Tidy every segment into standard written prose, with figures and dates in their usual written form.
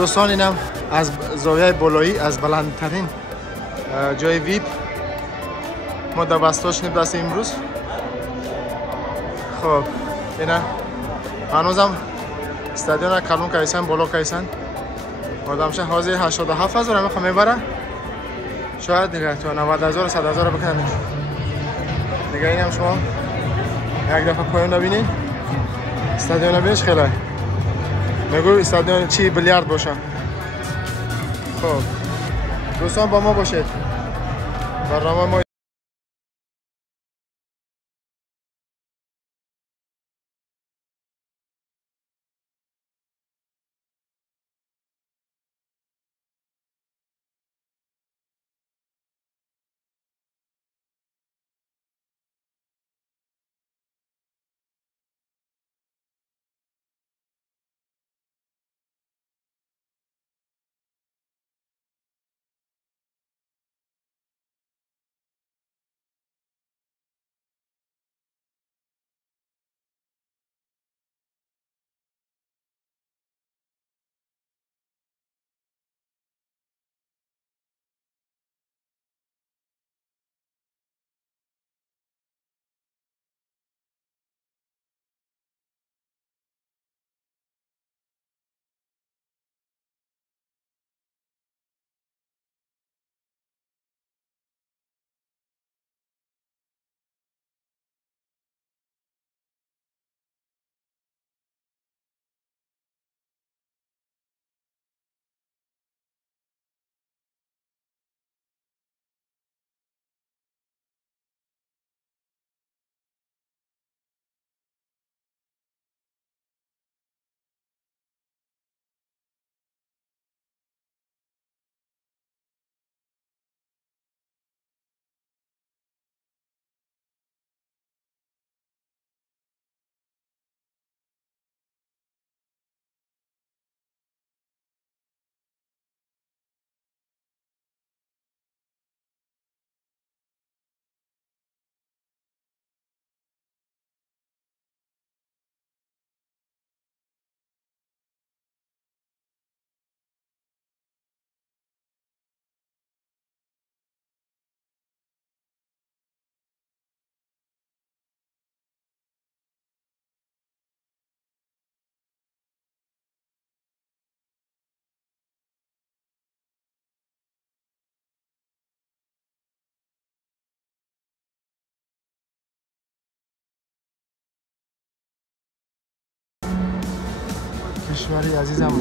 دوستان اینم از زاویه بالایی از بلندترین جای ویپ ما در بستاش نبدست امروز. خب اینا هنوزم استادیون کلون کایسن بالا کایسن آدمشه حاضر 87,000 میخوام میبره شاید دیگه تو 90,000 100,000 بکنن دیگه. اینم شما یک دفعه پایون نبینین استادیون نبینیش خیلی میگو استادیون چی بیلیارد باشه. خب دوستان با ما باشید برنامه ما کشوری عزیزم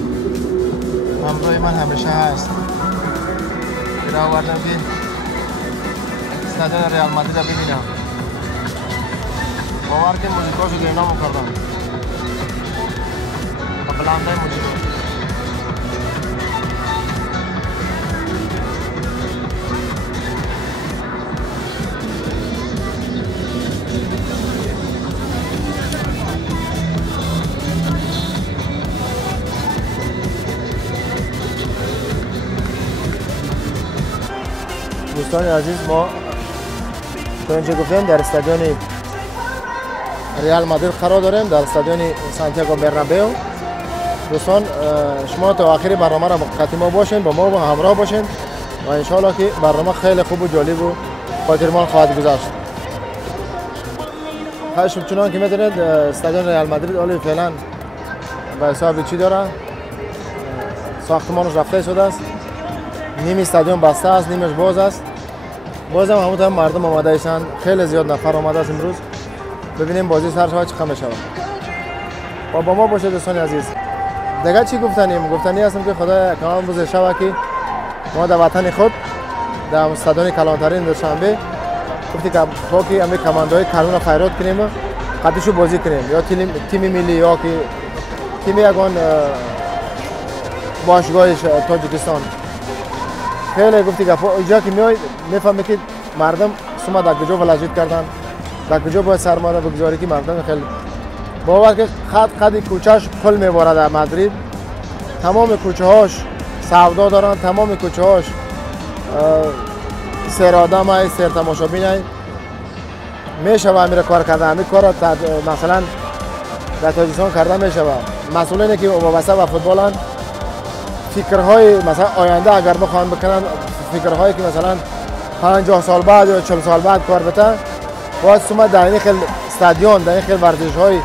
همراه من همیشه هست. اینا آوردم که استادیون ریال مادرید رو ببینم. باور کن موزیکاشو گرنامو کردم با بلنده موزیکا. دوستان عزیز ما تا اینجا گفتیم در استادیون ریال مادرید قرار داریم در استادیون سانتیاگو برنابئو. دوستان شما تا آخر برنامه را مقطع ما باشین با ما همراه باشین و ان شاء الله که برنامه خیلی خوب و جالب و خاطرمان خواهد گذشت. خواهش چنان که میدونید استادیون ریال مادرید اولی فعلا به حساب چی داره ساختمانش رفته شده است. نیم استادیون بسته است نیمش باز است. بازم همون مردم آماده ایستند خیلی زیاد نفر آمده است امروز. ببینیم بازی سر شود چقدر میشود و با ما باشید دوستان عزیز. دیگه چی گفتنی هستم که خدا کمال بزرگ شود که ما در وطن خود در استادیون کلانترین دوشنبه گفتی که با که همه کماندوهای کلون را خیرات کنیم قدشو بازی کنیم یا تیم ملی یا که تیم یگان باشگاه تاجیکستان. خیلی گفتی که اینجا که میای میفهمی که مردم سما در کجا ولایت کردن در کجا باید سرمایه بگذاری که مردم خیلی باور که خط کوچه‌اش پل میبره در مادرید. تمام کوچه هاش سودا دارن تمام کوچه هاش سر آدم های سر تماشابین های میشه و امیر کار کرده همین کار مثلا در تاجیکستان کرده میشه و مسئولینی که وابسته به فوتبالن فکرهای مثلا آینده اگر بخوان بکنن، فکرهایی که مثلا 50 سال بعد یا 40 سال بعد کار بته، باید سوما در این خیل استادیون، در این خیل ورزش های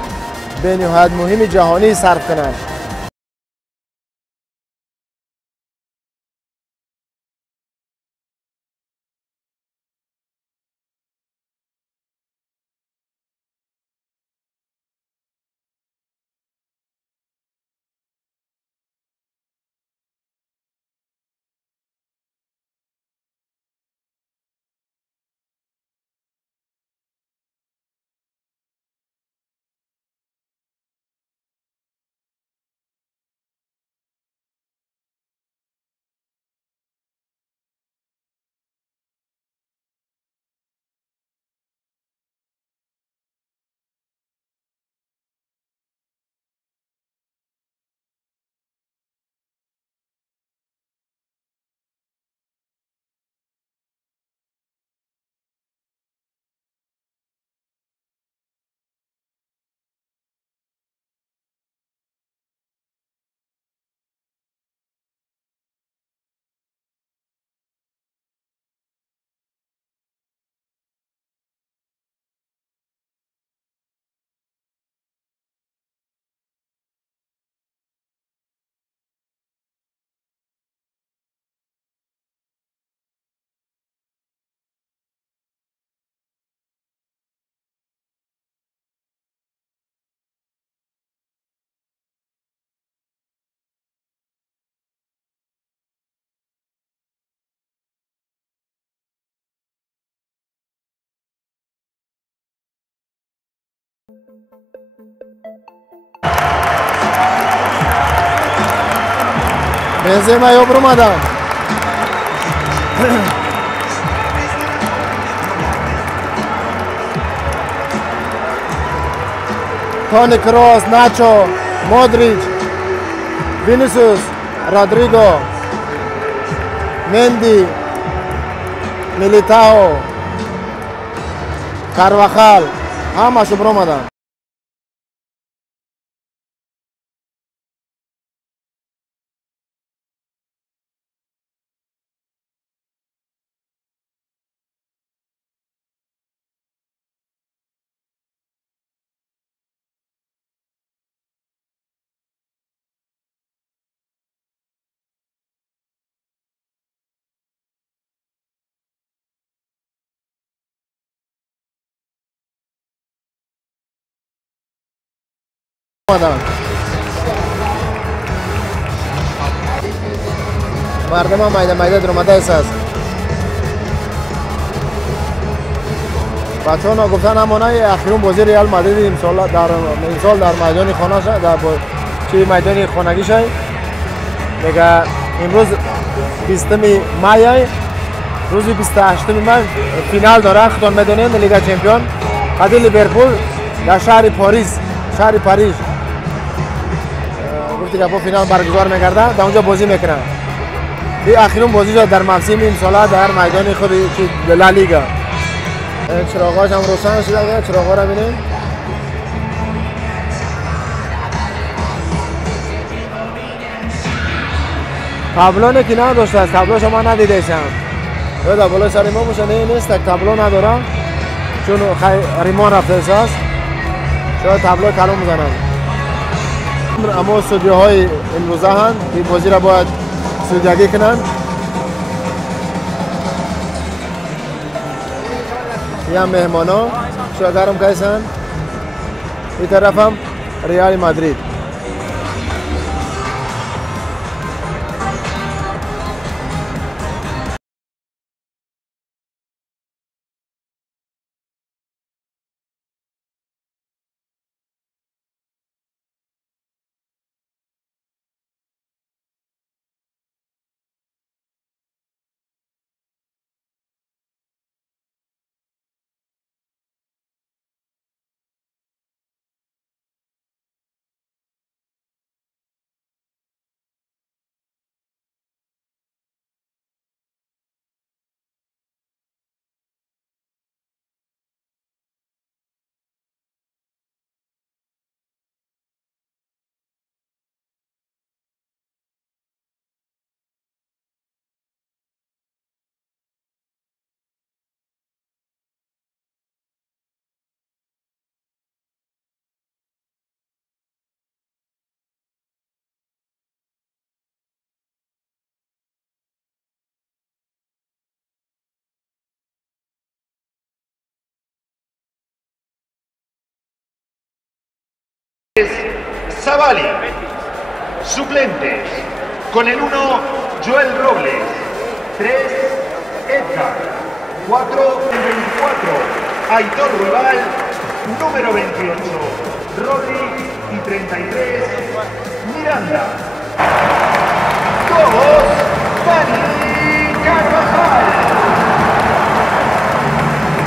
به نهایت مهم جهانی صرف کنن. بنزما یا اومدن. تونی کروس، ناچو، مودریچ، وینیسیوس، رودریگو، مندی، میلیتائو، کارواخال، همه شو اومدن. مردم هم مایده در اومده است. بچه ها گفتن همانه اخیرون بازی ریال مادرید امسال در میدان خانه شد، در میدان خانگی شد. دیگه امروز 20 مای، روز 28 مای فینال داره. خودتون میدونید لیگ چمپیون قدر لیورپول در شهر پاریس گفتی که فینال برگزار می‌گردن، در اونجا بازی میکنن. این اخیرون بازی شد در موسم امسال در میدان خود لالیگا. چراغاش هم روشن شده، چراغا رو ببینید. تابلو که نداشته است، تابلو شما ندیده ایشم. یادا بالای سر ما باشه، نیست تابلو نداره چون ریمان رفته است. شاید تابلو کلام بزنن. اما استودیوهای امروزه هم این بازی را باید استودیوگی کنن. یا مهمانا شاگرم کیسن. این طرف هم ریال مادرید. Cavalli. Suplentes. Con el 1, Joel Robles. 3, Edgar. 4, el 24, Aitor Ruibal. Número 28, Rodri. Y 33, Miranda. 2, Dani Carvajal.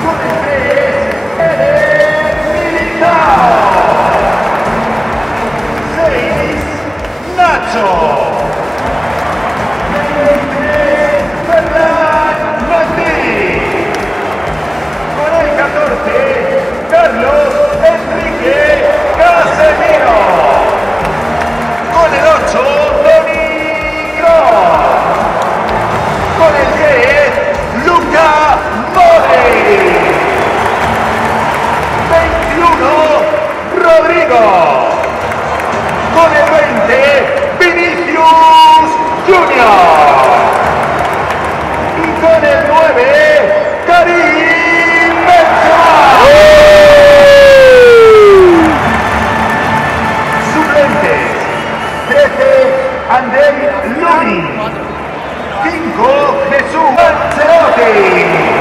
Con el 3, Eder Militao. 6, Nacho. El 23, Fernán Martín. Con el 14, Carlos Enrique Casemiro. Con el 8, Toni Kroos. Con el 10, Luka Modric. 21, Rodrigo. Con el 20, Vinicius Junior. Y con el 9, Karim Benzema. Suplentes. 13, Andrei Lunin. 5, Jesús Ancelotti.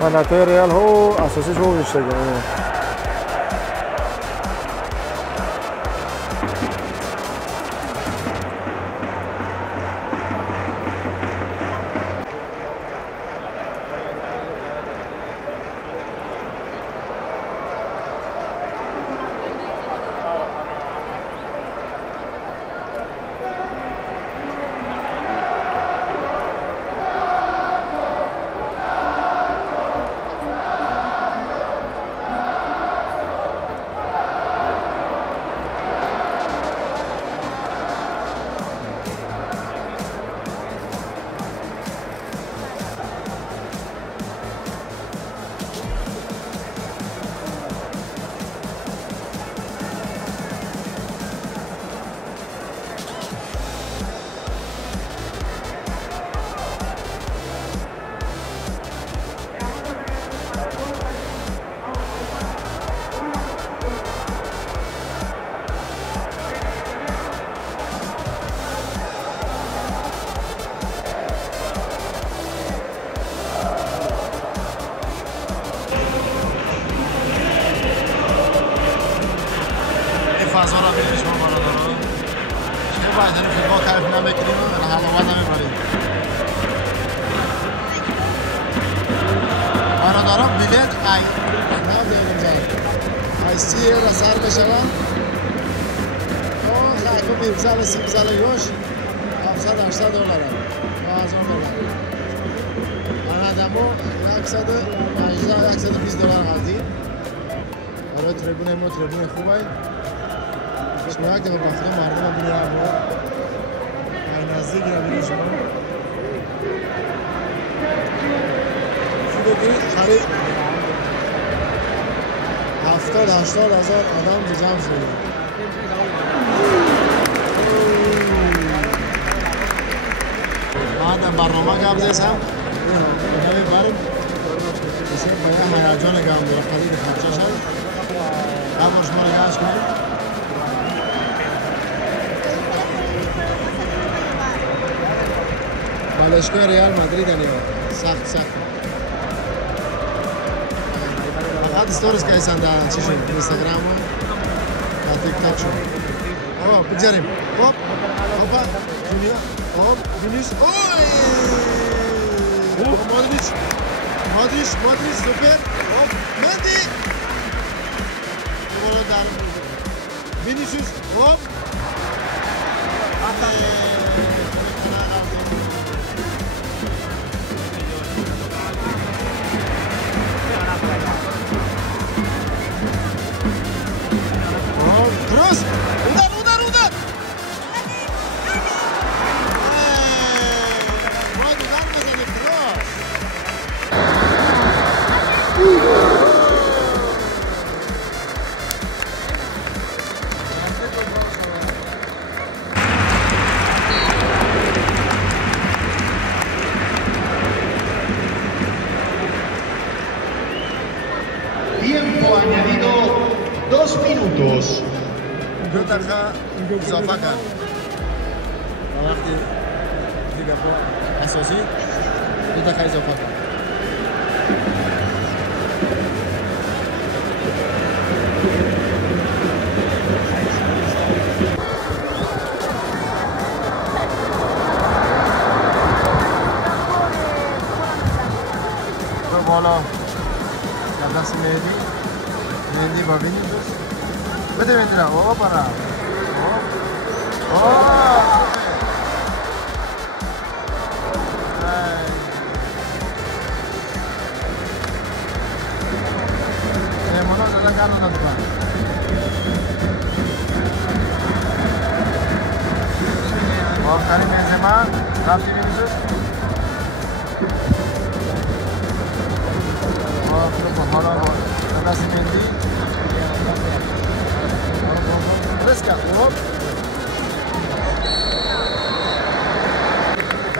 و نتای ریال هو اساسیش هو میشه. فضا را ببینید شما برادران. چه باید این فیلم‌ها تعریف نمی‌کنیم و حلاوت نمی‌بریم. برادران بلیط ای سی را سر بشوم. خیلی بیمزل سیمزل یوش 700-800 دلار. 1000 دلار. آدمو 120 دلار قضیه. حالا تریبون ما تریبون خوبه. شما یک دفعه بخدا مردم بینید نزدیک را بینید شما خوبه بینید خرید 70-80 هزار آدم جمع شده. ما در برنامه گام زیستم نمی بریم بسیار باید هیجان گام داره خرید خرچه شد قبل شما را یادش کنید. بالشگاه ریال مادرید سخت فقط استوریز که ایسان در چیشون اینستاگرام و تیک تاک شون. بگذاریم هوپ هوپا جونیا هوپ وینیس مادریچ سوپر هوپ مندی وینیسیوس هوپ Terus, udah. Waduh, kan bisa terus. Tiempo añadido 2 minutos. دو دقیقه اضافه کرد و وقتی دیگه با اساسی 2 دقیقه اضافه کرد. تو بالا در دست مهدی با وینیسیوس بده بندرا او برا mono dalla canna da qua Karim Benzema rafti Vinicius hala dalla Mendy Fresca hop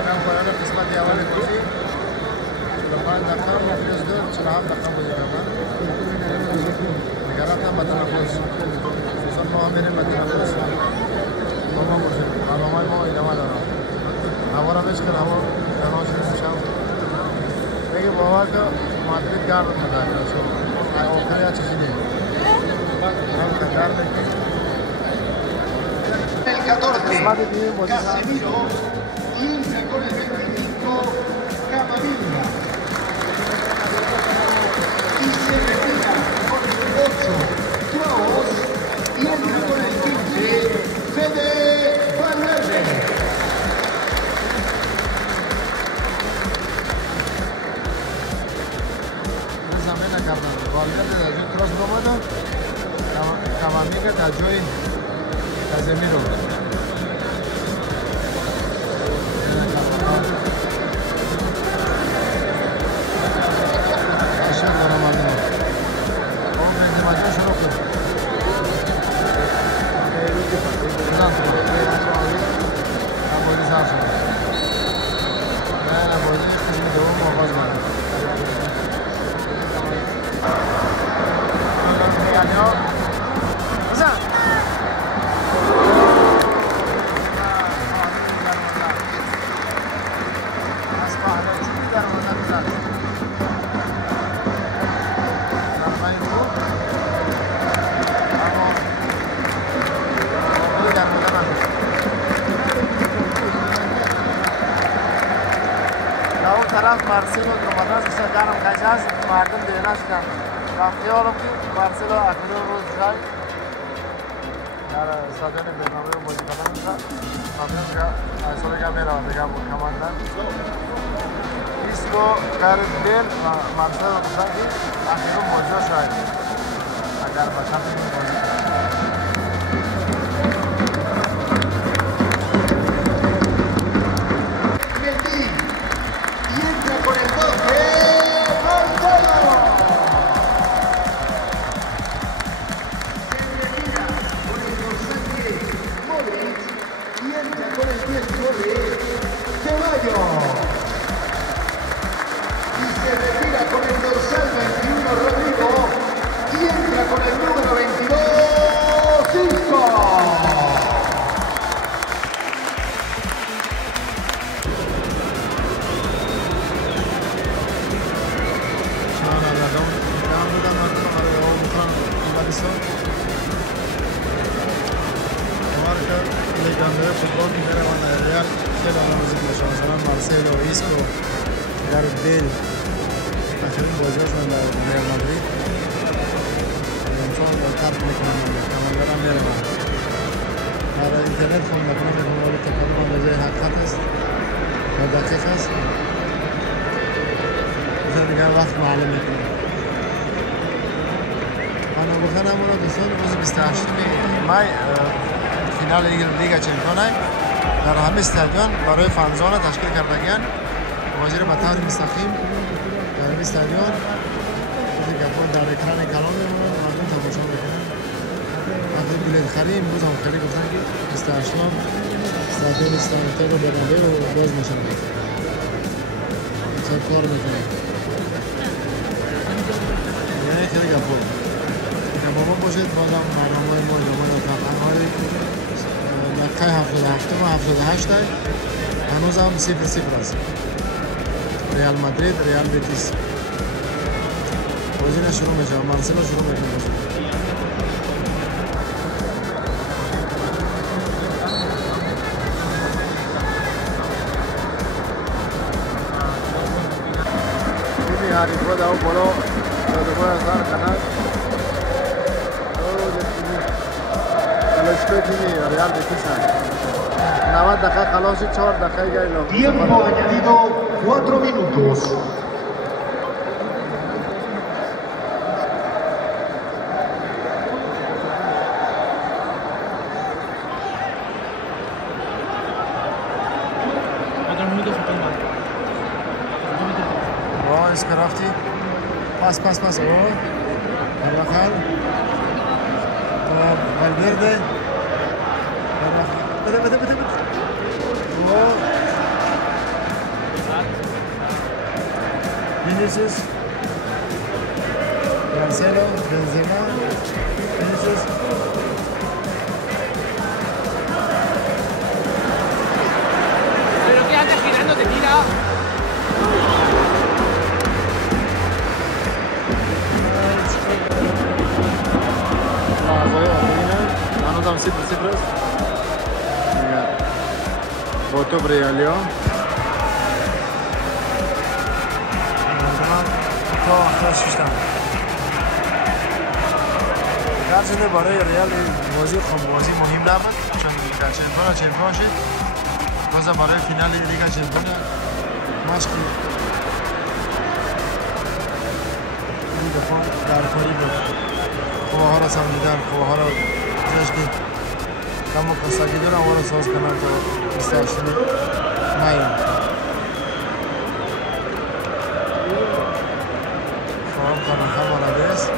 الان پایان قسمت اول بازی 45 دقیقه مفروض داد 40 دقیقه بازی کردن گرفتن به تنفس مثلا ما میریم به تنفس ما باشه برنامه ما ادامه داره هوا را بشکن هوا درازش میشم بگه باور که مادرید garden medalla. So, okhriya chizini. El 14, Casemiro, y entra con el 25, Camavinga. Y se retira con el 8, Klaus, y entra con el 15, Fede Valverde. زمین کردن والگرد در جای کراس بامده کامانیگه در جای کازمیرو اشیاء دارم آدم اون بنزیما جای شروع کن بزن تو بازی سر شد نه بازی قسم دوم آغاز کنم مارسلو کماناز سرگرم خیزاز مردم دینا شدن خیالم که مارسلو اخیر روز جای در استادیوم برنامه رو بازی کردن فهمیدم که اصلا که میرم دیگه با کماندن ایسکو گارت بیل و مارسلو بودن که اخیر بازی شاید اگر باشم بازی فوتبال که میره و ریال خیلی آرامزی میشه مثلا مارسلو ایسکو گارت بیل آخرین بازیاشون در ریال مادرید چون ترک میکنم کاملا میره در اینترنت خوندم میکنم ولی تقریبا اندازه حقیقت است و دقیق است مثلا دیگه وقت معلوم میکنم انا بخنم اونو دوستان روز 28 مای فینال لیگ چمپیونز در همه استادیوم برای فانزان تشکیل کردگان بازی را به طور مستقیم در همه استادیوم گپا در اکران کلام میمونن مردم تماشا میکنن وقتی بلیط خرید امروز هم خیلی گفتن که 28 استادیوم سانتیاگو برنابئو رو باز میشن چه کار میکنن یعنی خیلی گپا بابا باشید بازم برنامه‌های ما زمان تقریباً دقیقه 77 و 78 هنوز هم 0-0 است ریال مادرید ریال بتیس بازی شروع میشه مارسلو شروع میکنه تیمی حریفا در اون بالا جادوگاه اثر کنند Los timi Real Betis 90 دقیقه خلاص 4 دقیقه گیلو Tiempo añadido 4 minutos. اسکرافتی پاس او Carvajal Valverde vete Vinicius Cancelo Benzema Vinicius pero que andas girando te tira 0-0 است. با توپ ریالیا تا آخرش کشتن. گرچه برای ریال بازی مهم نبود چون لیگ چمپیون شد. باز برای فینال لیگ چمپیون مشق این دفعه در کاری بود. قواها را سمجیدن، قواها را جشن کم و کساگی دارن آنها را ساز کنن تا استاشن ماین. فهم کنن خمانده است.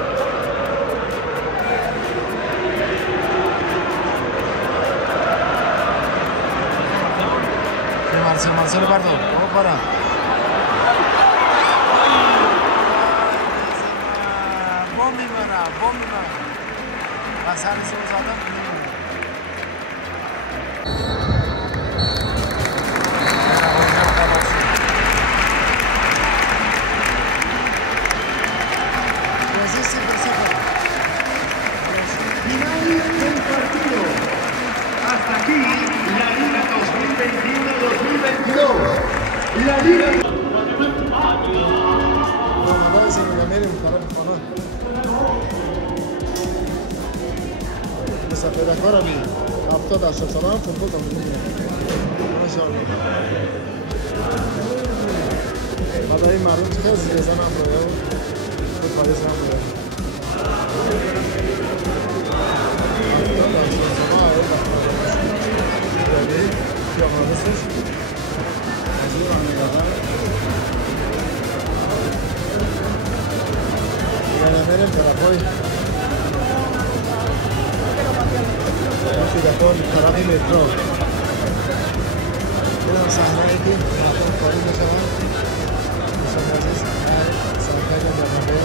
Marcelo Pardo, vamos para. Bombi mana. Pasar eso zaten. Final del partido. Hasta aquí la Liga 2021-2022. La Liga. پیداکار علی 70 سال فوتبال تمرین ماشاءالله. بعد این معروف چه زیزن هم رویا و پاریس هم رویا. Fidator طرف مترو این صحنه‌ای که مردم کاری می‌شوند دوستان عزیز صحنه جنبه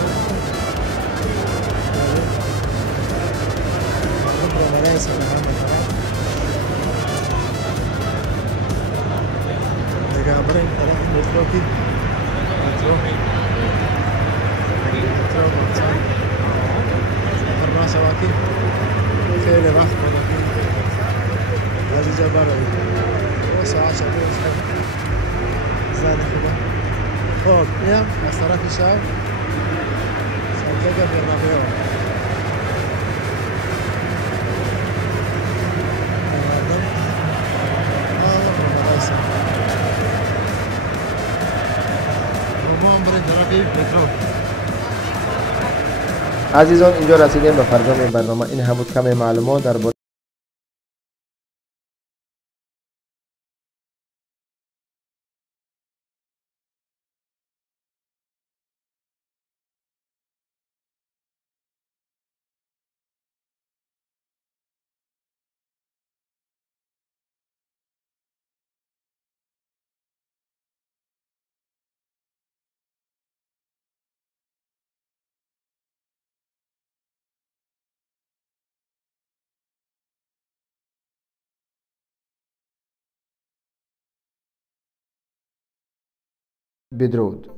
مردم برای استفاده می‌کنند دیگه برای این طرف مترو که مترو سفر نشود خیلی وقت کنه عزیزا برای ساعت شبیه زن خوبه. خب میم از طرف شب سانتیاگو برنابئو ما هم برای طرف مترو. عزیزان اینجا رسیدیم به پایان برنامه. این هم بود کمی معلومات در بدرود.